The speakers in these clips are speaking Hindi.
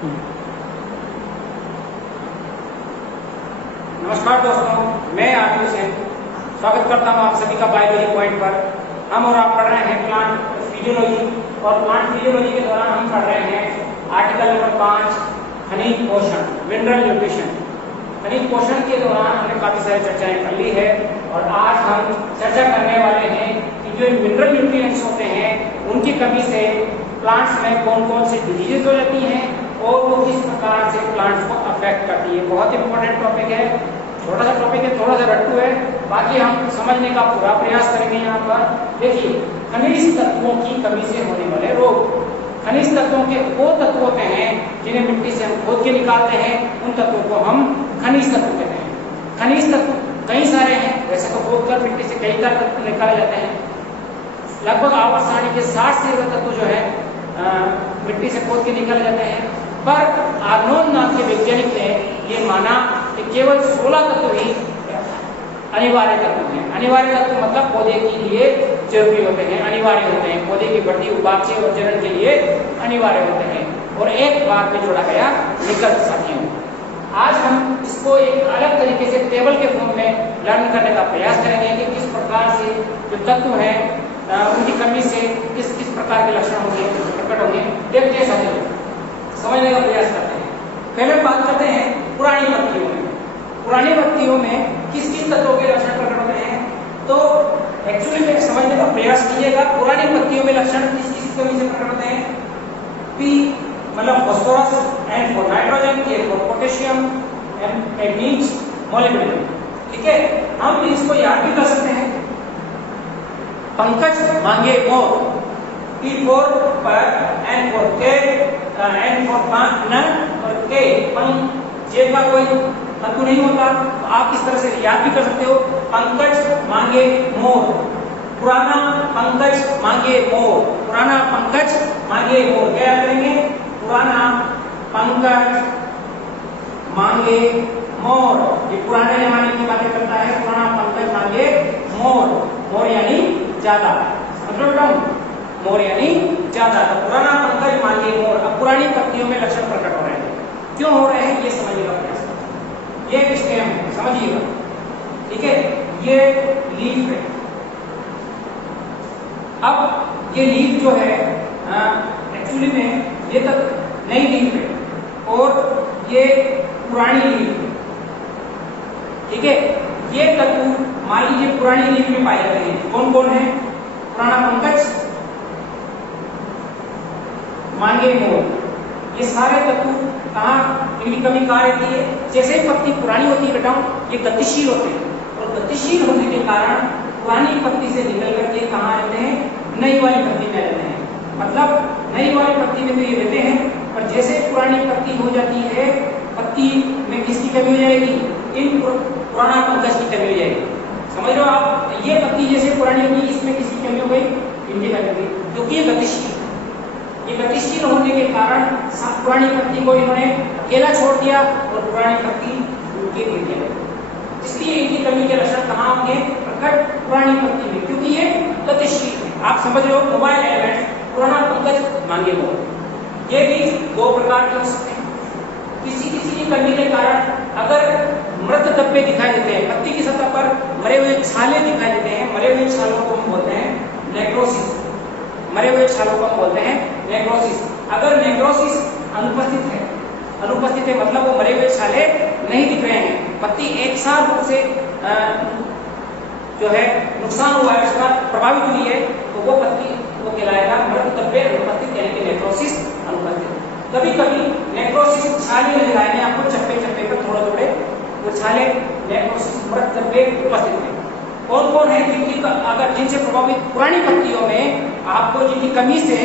नमस्कार दोस्तों, मैं आदिल हुसैन स्वागत करता हूं आप सभी का बायोलॉजी पॉइंट पर। हम और आप पढ़ रहे हैं प्लांट फिजियोलॉजी, और प्लांट फिजियोलॉजी के दौरान हम पढ़ रहे हैं आर्टिकल नंबर 5 खनिज पोषण, मिनरल न्यूट्रिशन। खनिज पोषण के दौरान हमने काफ़ी सारी चर्चाएं कर ली है, और आज हम चर्चा करने वाले हैं कि जो मिनरल न्यूट्रिएंट्स होते हैं उनकी कमी से प्लांट्स में कौन कौन सी डिजीजेज हो जाती हैं और वो किस प्रकार से प्लांट्स को अफेक्ट करती है। बहुत इंपॉर्टेंट टॉपिक है, छोटा सा टॉपिक है, थोड़ा सा रट्टू है, बाकी हम समझने का पूरा प्रयास करेंगे। यहाँ पर देखिए, खनिज तत्वों की कमी से होने वाले रोग। खनिज तत्वों के वो तत्व होते हैं जिन्हें मिट्टी से हम खोद के निकालते हैं, उन तत्वों को हम खनिज तत्व कहते हैं। खनिज तत्व कई सारे हैं, वैसे तो खोद कर मिट्टी से कई तत्व निकाले जाते हैं। लगभग आवर्त सारणी के 60 से ज्यादा तत्व जो है मिट्टी से खोद के निकाले जाते हैं, पर आर्नोल्ड नाम के वैज्ञानिक ने ये माना कि केवल 16 तत्व ही अनिवार्य तत्व हैं। अनिवार्य तत्व मतलब पौधे के लिए जरूरी होते हैं, अनिवार्य होते हैं, पौधे की वृद्धि, उपापचय और जनन के लिए अनिवार्य होते हैं, और एक बार में जोड़ा गया निकट साथियों। आज हम इसको एक अलग तरीके से टेबल के फॉर्म में लर्न करने का प्रयास करेंगे कि किस प्रकार से जो तत्व हैं उनकी कमी से किस किस प्रकार के लक्षण होंगे, प्रकट होंगे। देखते हैं साथियों, समझने का प्रयास करते हैं। पहले बात करते हैं पुरानी पत्तियों में। पुरानी पत्तियों में किस किस तत्वों के लक्षण प्रकट होते हैं, तो एक्चुअली में समझने का प्रयास कीजिएगा। पुरानी पत्तियों में लक्षण किस किस कमी से प्रकट होते हैं? पी मतलब phosphorus, N for nitrogen, K for potassium, M manganese, molybdenum. ठीक है, हम इसको याद भी कर सकते हैं। पंकज मांगे मोर, P for पर, N for cat, N for न और K पंक। जे का कोई तत्व नहीं होता, तो आप इस तरह से याद भी कर सकते हो। पंकज मांगे मोर, पुराना पंकज मांगे मोर, पुराना पंकज मांगे मोर। क्या याद करेंगे? पुराना पंकज मांगे मोर, ये पुराने जमाने की बातें करता है। पुराना पंकज मांगे मोर, मोर यानी ज्यादा, मतलब मोर यानी ज्यादा। तो पुराना पंकज मांगे मोर। अब पुरानी पत्तियों में लक्षण प्रकट हो रहे हैं, क्यों हो रहे हैं ये समझने का प्रयास करें। ये एक स्टेम है, समझिएगा। ठीक है, ये लीफ है। अब ये लीफ जो है एक्चुअली में ये तक नई लीफ है और ये पुरानी लीफ है। ठीक है, ये तत्व मान लीजिए पुरानी लीफ में पाए जाते हैं। कौन कौन है? पुराना पंकज मांगे मोर। ये सारे तत्व कहाँ इनकी कमी कहाँ रहती है? जैसे ही पत्ती पुरानी होती है बेटा, ये गतिशील होते हैं, और गतिशील होने के कारण पुरानी पत्ती से निकल करके कहाँ रहते हैं? नई वाली पत्ती में रहते हैं। मतलब नई वाली पत्ती में तो ये रहते हैं, पर जैसे पुरानी पत्ती हो जाती है, पत्ती में किसकी कमी हो जाएगी? इन पुराना पंकज की कमी हो जाएगी। समझ लो आप, ये पत्ती जैसे पुरानी होगी, इसमें किसकी कमी हो गई? इनकी कमी हो गई, क्योंकि ये गतिशील। ये गतिशील होने के कारण पुरानी पत्ती को इन्होंने अकेला छोड़ दिया और पुरानी पत्ती उनके गिर दिया। इसलिए इनकी कमी के लक्षण कहाँ होंगे? प्रकट पुरानी पत्ती में, क्योंकि ये गतिशील है। आप समझ रहे हो, मोबाइल एलिमेंट, पुराना पंकज मांगे मोर। ये भी दो प्रकार के हो सकते हैं। किसी किसी की कमी के कारण अगर मृत धब्बे दिखाई देते हैं, पत्ती की सतह पर मरे हुए छाले दिखाई देते हैं, मरे हुए छालों को हम बोलते हैं नेक्रोसिस। मरे हुए छालों को हम बोलते हैं नेक्रोसिस। अगर नेक्रोसिस अनुपस्थित है मतलब वो मरे हुए छाले नहीं दिख रहे हैं, पत्ती एक साथ रूप से जो है नुकसान हुआ है, उसका प्रभावित हुई है, तो वो पत्ती वो कहलाएगा मृत धब्बे अनुपस्थित, यानी कि नेक्रोसिस अनुपस्थित। कभी कभी नेक्रोसिस छाले नजर आएंगे आपको, चप्पे चप्पे पर थोड़े थोड़े वो छाले नेक्रोसिस मृत धब्बे उपस्थित है। कौन कौन है जिनकी अगर जिनसे प्रभावित पुरानी पत्तियों में आपको जिनकी कमी से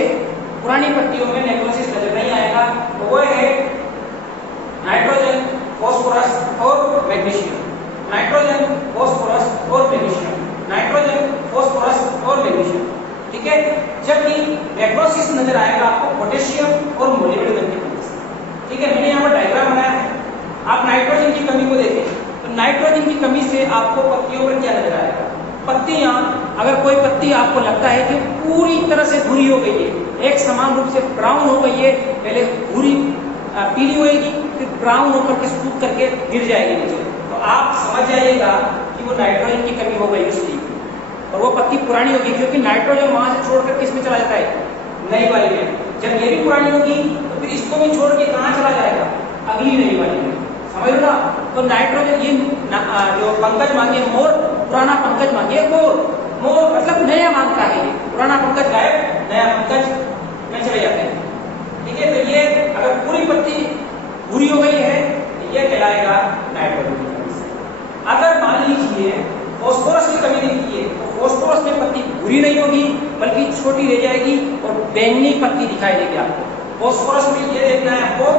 पुरानी पत्तियों में नेक्रोसिस नजर नहीं आएगा, तो वो है नाइट्रोजन, फास्फोरस और मैग्नीशियम। नाइट्रोजन, फास्फोरस और मैग्नीशियम, नाइट्रोजन, फास्फोरस और मैग्नीशियम। ठीक है, जबकि नेक्रोसिस नजर आएगा आपको पोटेशियम और मोलिब्डेनम की कमी से। ठीक है, मैंने यहाँ पर डायग्राम बनाया है, आप नाइट्रोजन की कमी को देखें तो नाइट्रोजन की कमी से आपको पत्तियों पर क्या नजर आएगा? पत्तियां, अगर कोई पत्ती आपको लगता है कि पूरी तरह से भूरी हो गई है, एक समान रूप से ब्राउन हो गई है, पहले भूरी पीली होएगी, फिर ब्राउन होकर के सूख करके गिर जाएगी नीचे। तो आप समझ जाइएगा कि वो नाइट्रोजन की कमी हो गई उसकी, और वो पत्ती पुरानी होगी, क्योंकि नाइट्रोजन वहां से छोड़कर किस में चला जाता है, नई वाली में। जब ये भी पुरानी होगी तो फिर इसको भी छोड़ के कहाँ चला जाएगा, अगली नई वाली में। समझ लो ना। तो नाइट्रोजन ये जो पंकज मांगे मोर, पुराना पंकज मांगे मोर। मोर मतलब नया मांगता है, ये पुराना पंकज गायब, नया पंकज में चले जाते हैं। ठीक है, तो ये अगर पूरी पत्ती भूरी हो गई है तो ये कहलाएगा नाइट्रोजन की कमी। अगर मान लीजिए फास्फोरस की कमी दिखती है तो फास्फोरस में पत्ती भूरी नहीं होगी बल्कि छोटी रह जाएगी और बैंगनी पत्ती दिखाई देगी आपको। फास्फोरस में ये देखना है आपको,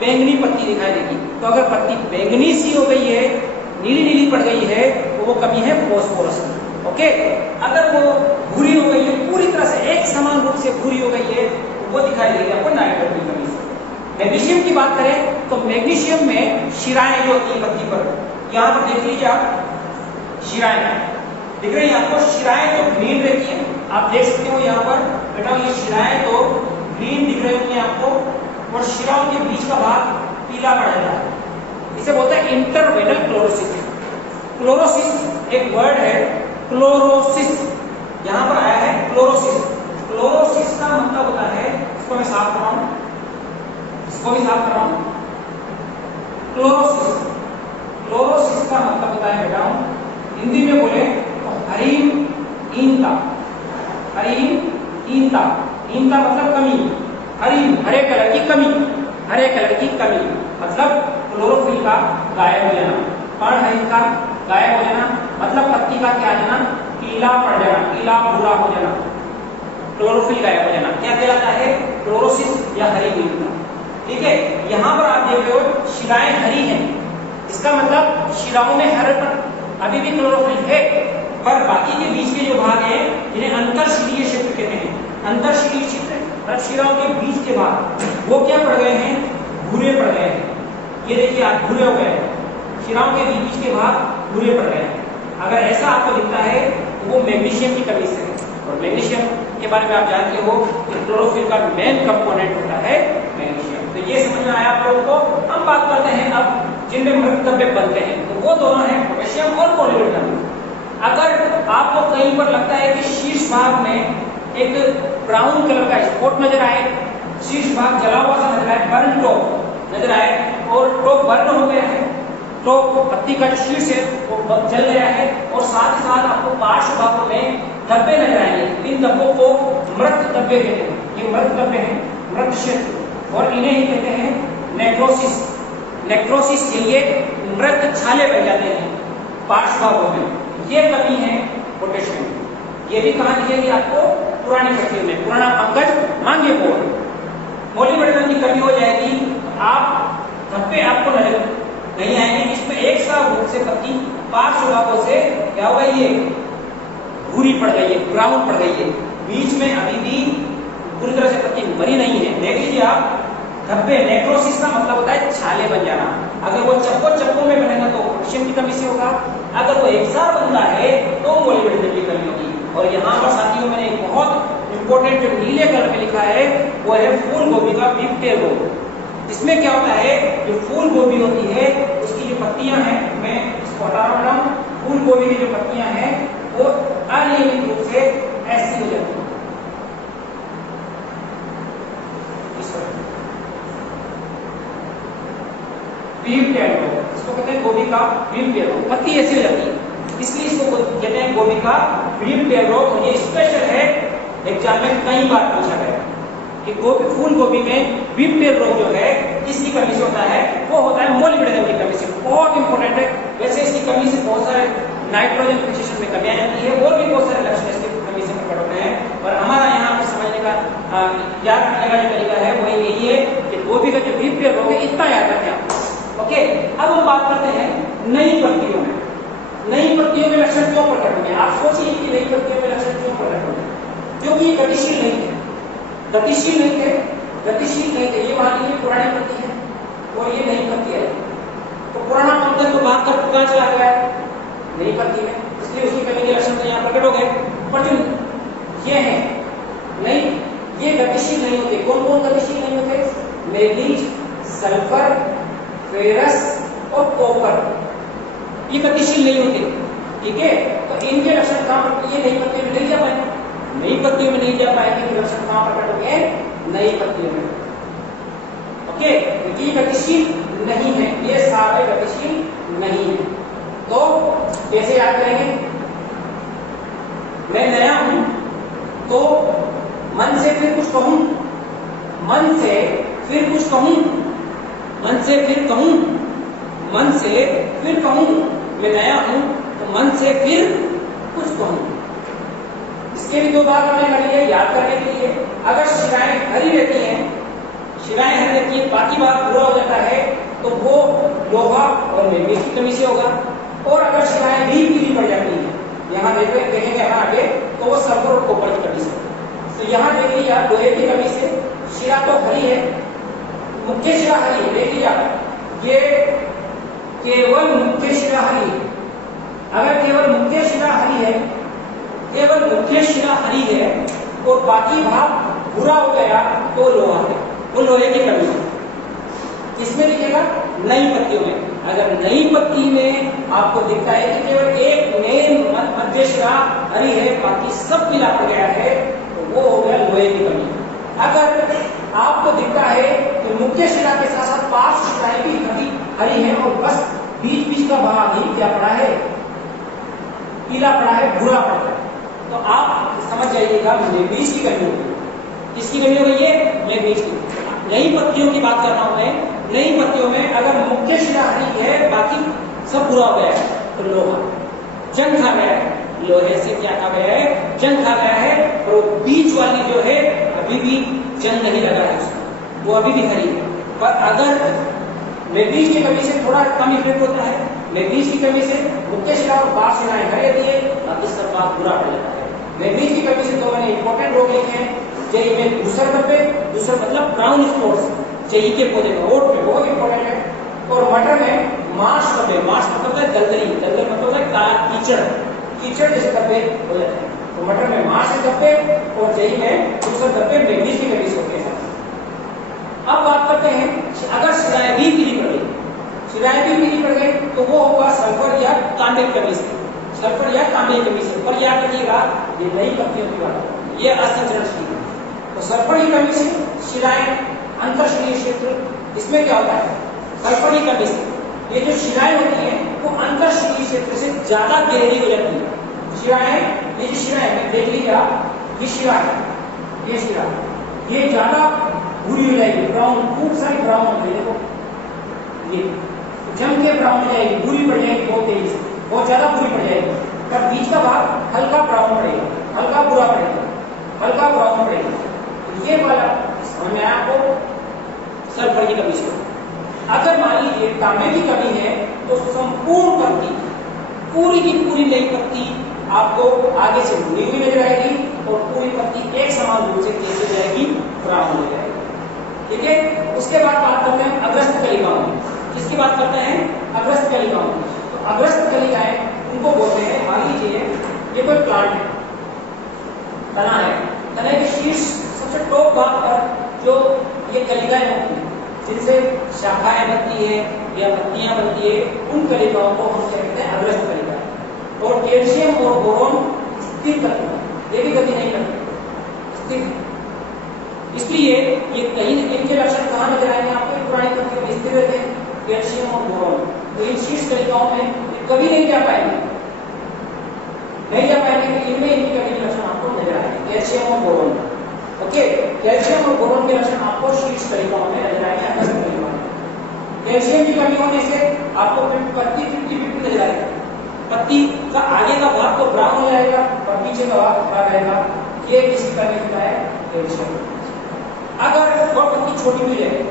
बैंगनी पत्ती दिखाई देगी। तो अगर पत्ती बैंगनी सी हो गई है, नीली नीली पड़ गई है, तो वो कमी है फास्फोरस की। ओके, अगर वो भूरी हो गई है, पूरी तरह से एक समान रूप से भूरी हो गई है, तो वो दिखाई देगी आपको नाइट्रोजन की कमी से। मैग्नीशियम की बात करें तो मैग्नीशियम में शिराएं जो होती है पत्ती पर, यहाँ पर देख लीजिए आप, शिराएं दिख रही है आपको। शिराएं तो ग्रीन रहती है, आप देख सकते हो यहाँ पर बेटा, ये शिराएं तो ग्रीन दिख रही होती है आपको, और शिराओं के बीच का भाग पीला पड़ जाता है। इसे बोलते हैं इंटरवेनल क्लोरोसिस। क्लोरोसिस एक वर्ड है, क्लोरोसिस यहाँ पर आया है क्लोरोसिस। क्लोरोसिस का मतलब होता है, इसको मैं साफ कर रहा हूं, इसको भी साफ कर रहा हूं। क्लोरोसिस, क्लोरोसिस का मतलब होता है बेटा, हिंदी में बोले तो हरिमहीनता। हरिमहीनता, हीनता मतलब कमी, हरी हरे कलर की कमी, हरे कलर की कमी मतलब क्लोरोफिल का गायब हो जाना। पर्णहरित का गायब हो जाना मतलब पत्ती का क्या जाना, पीला पड़ जाना, पीला भूरा हो जाना, क्लोरोफिल गायब हो जाना। क्या कहलाता है, क्लोरोसिस या हरिमहीनता। ठीक है, यहाँ पर आप देख रहे हो शिराएं हरी हैं, इसका मतलब शिराओं में हरे पर अभी भी क्लोरोफिल है, पर बाकी के बीच के जो भाग हैं जिन्हें अंतरशिरीय क्षेत्र कहते हैं, अंतरशिरीय क्षेत्र मतलब शिराओं के बीच के भाग, वो क्या पड़ गए हैं, भूरे पड़ गए हैं। ये देखिए आप, भूरे हो गए हैं, शिराओं के बीच के भाग भूरे पड़ गए हैं। अगर ऐसा आपको दिखता है तो वो मैग्नीशियम की कमी से है। और मैग्नीशियम के बारे में आप जानते हो कि क्लोरोफिल का मेन कंपोनेंट होता है मैग्नीशियम। तो ये समझ में आया आप लोगों को। हम बात करते हैं अब जिनमें मृत द्रव्य बनते हैं, तो वो दोनों हैं पोटेशियम और मोलिब्डेनम। अगर आपको कहीं पर लगता है कि शीर्ष भाग में एक ब्राउन कलर का स्पॉट नजर आए, शीर्ष भाग जला हुआ सा नजर आए, बर्न टॉप नजर आए, और टॉप बर्न हो गया है, तो पत्ती का जो शीर्ष है वो जल गया है, और साथ ही साथ आपको पार्श्व भागों में धब्बे नजर आएंगे। इन धब्बों को मृत धब्बे कहते हैं। ये मृत धब्बे हैं, मृत क्षेत्र, और इन्हें ही कहते हैं नेक्रोसिस। नेक्रोसिस के लिए मृत छाले बन जाते हैं पार्श्व भागों में। ये कमी है पोटेशियम। ये भी कहाँ दिखेगी आपको, पुरानी पत्तियों में, पुराना पंकज मांगे मोर। मोलिब्डेनम की कमी हो जाएगी, आप धब्बे आपको नजर नहीं आएंगे। इसमें एक साथ रूप से पत्ती पार्श्व भागों से क्या हो गई है, भूरी पड़ गई है, ब्राउन पड़ गई है। बीच में अभी भी पूरी तरह से पत्ती मरी नहीं है। देख लीजिए आप, धब्बे, नेक्रोसिस का मतलब होता है छाले बन जाना। अगर वो चप्पो में बनेगा तो पोटेशियम की कमी से होगा, अगर वो एक साथ बनता है तो मोलिब्डेनम की कमी होगी। और यहाँ पर साथियों मैंने एक बहुत इंपॉर्टेंट जो नीले कलर में लिखा है वो है फूल गोभी का बीपटेल रोग। इसमें क्या होता है, जो फूल गोभी होती है उसकी जो पत्तियां हैं, मैं इसको हटा रहा हूं, फूल गोभी की जो पत्तियां हैं वो अनियमित रूप से ऐसी हो जाती है। बीपटेल रोग, इसको कहते हैं गोभी का बीपटेल रोग। पत्ती ऐसी हो जाती है, इसलिए इसको कहते हैं गोभी का बीपटेल रोग। और ये स्पेशल है, एग्जाम में कई बार पूछा गया कि फूल गोभी में बीपटेल रोग जो है किसकी कमी से होता है, वो होता है मोलिब्डेनम की कमी से। बहुत इंपॉर्टेंट है। वैसे इसकी कमी से बहुत सारे नाइट्रोजन फिक्सेशन में कमी आ जाती है, और भी बहुत सारे लक्षण इसकी कमी से प्रकट होते हैं। और हमारा यहाँ पर समझने का, याद रखने का जो तरीका है वो यही है कि गोभी का जो बीपटेल रोग है इतना याद रखें आप। ओके, अब हम बात करते हैं नई पत्तियों में। नई पत्तियों में लक्षण क्यों प्रकट होंगे, आप सोचिए कि नई पत्तियों में लक्षण क्यों प्रकट होंगे, क्योंकि ये गतिशील नहीं है। गतिशील नहीं है, गतिशील नहीं है। ये मान लीजिए पुरानी पत्ती है और ये नई पत्ती है, तो पुराना पंकज तो भाग कर कहाँ चला गया है, नई पत्ती में, इसलिए उसकी कमी के लक्षण तो यहाँ प्रकट हो गए। पर जो ये है नहीं, ये गतिशील नहीं होते। कौन कौन गतिशील नहीं होते, मैग्नीज, सल्फर, फेरस और कॉपर, ये गतिशील नहीं होते, ठीक है। तो इनके लक्षण कहाँ पर, ये नई पत्तियों में नहीं जा पाएंगे, नई पत्तियों में नहीं जा पाएंगे, तो लक्षण कहाँ प्रकट होंगे, नई पत्तियों में, ओके। क्योंकि ये गतिशील नहीं है, ये सारे गतिशील नहीं है। तो कैसे याद करेंगे, मैं नया हूं तो मन से फिर कुछ कहूं, मन से फिर कुछ कहूं, मन से फिर कहूं, मन से फिर कहूं, मैं नया हूं तो मन से फिर कुछ कहूं। इसके भी दो बात हमने कर लिए याद करने के लिए। अगर शिराएं हरी रहती हैं, शिराएं हरी रहती है, बाकी बात बुरा हो जाता है, तो वो लोहा और मैग्नीज की कमी से होगा। और अगर शिराएं भी पीली पड़ जाती हैं, यहाँ देखेंगे यहाँ आगे, तो वो सल्फर और कॉपर की कमी से। तो यहाँ देख लीजिए लोहे की कमी से शिरा तो हरी है, मुख्य शिरा हरी है, देख लीजिए ये केवल मुख्य शिरा हरी है। अगर केवल मुख्य शिरा हरी है, केवल मुख्य शिरा हरी है और बाकी भाग भूरा हो गया, तो लोहा है, वो लोहे की कमी है। किसमें दिखेगा, नई पत्तियों में। अगर नई पत्ती में आपको दिखता है कि केवल एक मेन मध्य शिरा हरी है, बाकी सब पीला पड़ गया है, तो वो हो गया लोहे की कमी। अगर आपको दिखता है कि मुख्य शिरा के साथ साथ पार्श्व शिराएं भी हरी है और बस बीच बीच का भाग ही क्या पड़ा है, पीला पड़ा है, भूरा पड़ा है, तो आप समझ जाइएगा मैग्नीज की कमी होगी। किसकी कमी हो गई है, मैग्नीज की। नई पत्तियों की बात कर रहा हूं मैं, नई पत्तियों में अगर मुख्य शिरा हरी है, बाकी सब बुरा हो गया है, तो लोहा जंग खा गया है, लोहे से क्या खा गया है, जंग खा गया है। और वो बीच वाली जो है अभी भी जंग नहीं लगा है उसमें, वो अभी भी हरी है। पर अगर मैग्नीज की कमी से थोड़ा कम इफेक्ट होता है, मैग्नीज की कमी से मुख्य शिरा और पार्श्व शिराएं हरी रहती है, बाकी सब बात बुरा पड़ जाता है। मैग्नीज की कमी से तो मैंने इंपॉर्टेंट रोग लिखे हैं, जेई में दूसरा डब्बे, दूसरा मतलब ब्राउन स्पॉट्स जेई के पौधे में, ओट में बहुत इंपॉर्टेंट है। और मटर में मार्श डब्बे, मार्श मतलब है दलदली, दलदल मतलब है काला कीचड़, कीचड़ जैसे डब्बे हो जाते हैं। तो मटर में मार्श डब्बे और जेई में दूसरा डब्बे मैग्नीज की कमी से होते हैं। अब बात करते हैं अगर शिराएं भी पीली पड़ गई, शिराएं भी पीली पड़ गई, तो वो होगा सल्फर या तांबे की कमी से, सल्फर या तांबे की कमी से। पर याद रखिएगा ये नई पत्तियों की बात, ये असंचरणशील है। तो सल्फर की कमी से शिराएं अंतःशिरीय क्षेत्र, इसमें क्या होता है, सल्फर की कमी से ये जो शिराएं होती हैं वो अंतःशिरीय क्षेत्र से ज्यादा गहरी हो जाती है। शिराएं, ये जो शिराएं देख लीजिए आप, ये शिरा है, ये शिरा, ये ज्यादा भूरी हो जाएगी, ब्राउन, खूब सारी ब्राउन हो गई, देखो ये जम के ब्राउन हो जाएगी, भूरी पड़ जाएगी बहुत तेजी से, बहुत ज्यादा भूरी पड़ जाएगी। तब बीच का भाग हल्का ब्राउन पड़ेगा, हल्का भूरा पड़ेगा, हल्का ब्राउन पड़ेगा। ये वाला समझ में आया आपको, सल्फर की कमी से। अगर मान लीजिए तांबे की कमी है, तो संपूर्ण पत्ती, पूरी की पूरी नई पत्ती आपको आगे से भूरी हुई नजर आएगी और पूरी पत्ती एक समान रूप से कैसे जाएगी, ब्राउन हो जाएगी, ठीक है। उसके बाद बात करते हैं अग्रस्त कलिकाओं की। किसकी बात करते हैं, अग्रस्त कलिकाओं की। तो अग्रस्त कलिकाएं उनको बोलते हैं, मान लीजिए ये कोई प्लांट है, तना है, तने के शीर्ष सबसे टॉप भाग पर जो ये कलिकाएं होती हैं, जिनसे शाखाएं बनती है या पत्तियां बनती है, उन कलिकाओं को हम कहते हैं अग्रस्त कलिकाएं। और कैल्शियम और बोरोन स्थिर कलिकाएं, ये भी गति नहीं करती, स्थिर। इसलिए ये कहीं इनके लक्षण कहाँ नजर आएंगे आपको, पुरानी पत्तियों में स्थिर रहते हैं कैल्शियम और बोरोन। तो इन शीर्ष कलिकाओं में कभी नहीं जा पाएंगे, नहीं जा पाएंगे, कि इनमें इनकी कमी के लक्षण आपको नजर आएंगे, कैल्शियम और बोरोन। ओके, कैल्शियम और बोरोन के लक्षण आपको शीर्ष कलिकाओं में नजर आएंगे, अग्रस्त कलिकाओं में। कैल्शियम की कमी होने से आपको पत्ती 50-50 नजर आएगी, पत्ती का आगे का भाग तो ब्राउन हो जाएगा और पीछे का भाग हरा रहेगा। ये किसकी कमी होता है, कैल्शियम। अगर वो पत्ती छोटी भी रहे,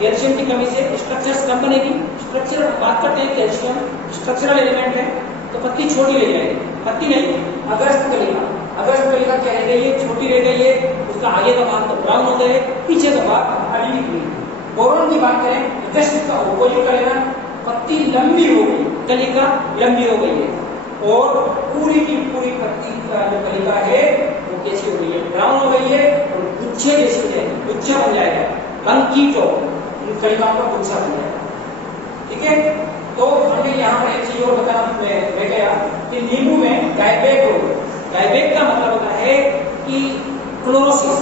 कैल्शियम की कमी से स्ट्रक्चर्स कम बनेगी। स्ट्रक्चरल बात करते हैं, कैल्शियम स्ट्रक्चरल एलिमेंट है, तो पत्ती छोटी रह जाएगी, पत्ती नहीं, अग्रस्त कलिका। अग्रस्त कलिका क्या रह गई है, छोटी रह गई है, उसका आगे का भाग तो ब्राउन हो गए, पीछे का भाग हरी दिख रही है। बोरोन की बात करें तो जस्ट इसका ऑपोजिट करेगा, पत्ती लंबी हो गई, कलिका लंबी हो गई है और पूरी की पूरी पत्ती का जो कलिका है वो कैसी हो गई है, ब्राउन हो गई है और गुच्छे जैसी हो जाएगी, गुच्छा बन जाएगा, बंकी टॉप, उन कलिकाओं का गुच्छा बन जाएगा। ठीक है, तो हमें यहाँ पर एक चीज और बताना रह गया कि नींबू में डायबेक रोग, डायबेक का मतलब होता है कि क्लोरोसिस,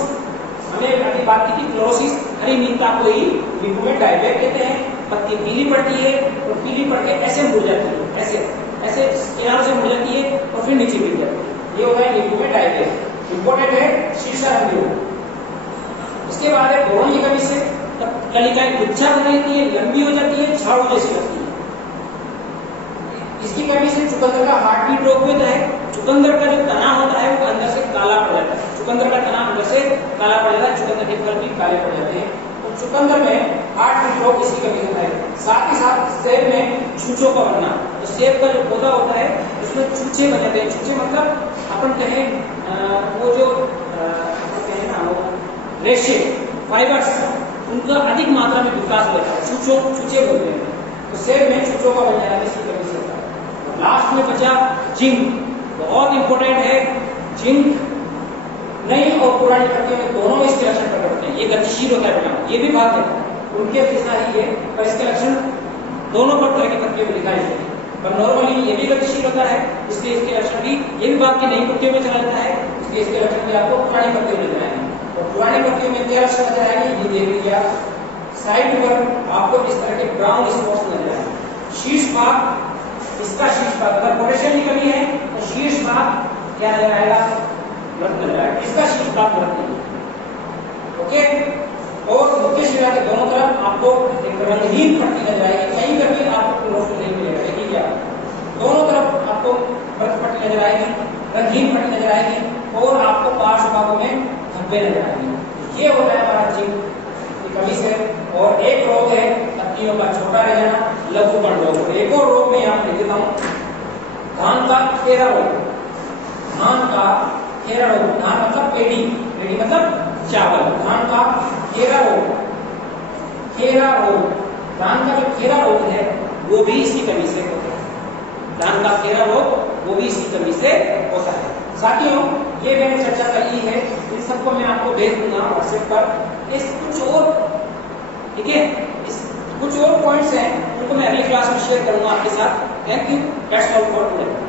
हमने अभी बात की थी क्लोरोसिस, हरी नीमता को ही नींबू में डायबेक कहते हैं। पत्ती पीली पड़ती है और पीली पड़ के ऐसे मुड़ जाती है, ऐसे ऐसे किनारों से मुड़ जाती है और फिर नीचे गिर जाती है, ये होता है नींबू में डायबेक। इंपॉर्टेंट है शीर्षा रंग रोग। इसके बाद है बोरोन की कमी से कलिकाएं गुच्छा बन जाती है, लंबी हो जाती है, झाड़ू जैसी लगती है। इसकी कमी से चुकंदर का हार्ट बीट रोक होता है। चुकंदर का जो तना होता है वो अंदर से काला पड़ जाता है, चुकंदर का तना अंदर से काला पड़ जाता है, चुकंदर के फल भी काले पड़ जाते हैं। तो चुकंदर में हार्ट बीट रोग इसकी कमी होता है। साथ ही साथ सेब में छूछों का बनना, तो सेब का जो पौधा होता है उसमें छूछे बन जाते हैं। छूछे मतलब अपन कहें वो जो कहें ना वो रेशे फाइबर्स, उनका अधिक मात्रा में विकास होता है, छूछे बोलते हैं। तो सेब में छूछों का बन जाना इसकी कमी से होता है। लास्ट में बचा जिंक, बहुत इंपॉर्टेंट है। जिंक नई और पुरानी पत्तियों में दोनों इसके लक्षण प्रकट होते हैं। ये गतिशील होता है बेटा, ये भी भाग है उनके जैसा ही है, पर इसके लक्षण दोनों तरह की पत्तियों में दिखाई देते हैं। पर नॉर्मली ये भी गतिशील होता है, इसलिए इसके लक्षण भी ये भी भाग की नई पत्तियों में चला जाता है, इसलिए इसके लक्षण भी आपको पुरानी पत्तियों में नजर आएंगे। और पुरानी पत्तियों में क्या लक्षण नजर आएंगे ये देख लीजिए आप, साइड पर आपको इस तरह के ब्राउन स्पॉट्स नजर आएंगे। शीर्ष भाग, इसका शीर्ष भाग अगर पोटेशियम की कमी है तो शीर्ष भाग क्या नजर आएगा, मृत नजर आएगा। इसका शीर्ष भाग मृत नहीं है। ओके, और मुख्य शिरा के दोनों तरफ आपको एक रंगहीन पट्टी नजर आएगी, कहीं पर भी आपको क्लोरोफिल नहीं मिलेगा। देखिए क्या दोनों तरफ आपको मृत पट्टी नजर आएगी, रंगहीन पट्टी नजर आएगी और आपको पार्श्व भागों में धब्बे नजर आएंगे। ये होता है हमारा जिंक की कमी से। और एक रोग है पत्तियों का छोटा रह जाना, लघुपन रोग। एक और रोग मैं यहाँ लिख देता हूँ, धान का खेरा रोग। धान का खेरा रोग, धान मतलब पेड़ी, पेड़ी मतलब चावल, धान का खेरा रोग। खेरा रोग, धान का जो खेरा रोग है वो भी इसी कमी से होता है। धान का खेरा रोग वो भी इसी कमी से होता है। साथियों, ये मैंने चर्चा करी है, इन सबको मैं आपको भेज दूंगा व्हाट्सएप पर। इस कुछ और, ठीक है, इस कुछ और पॉइंट्स हैं उनको मैं अगली क्लास में शेयर करूंगा आपके साथ। Thank you, that's all for today.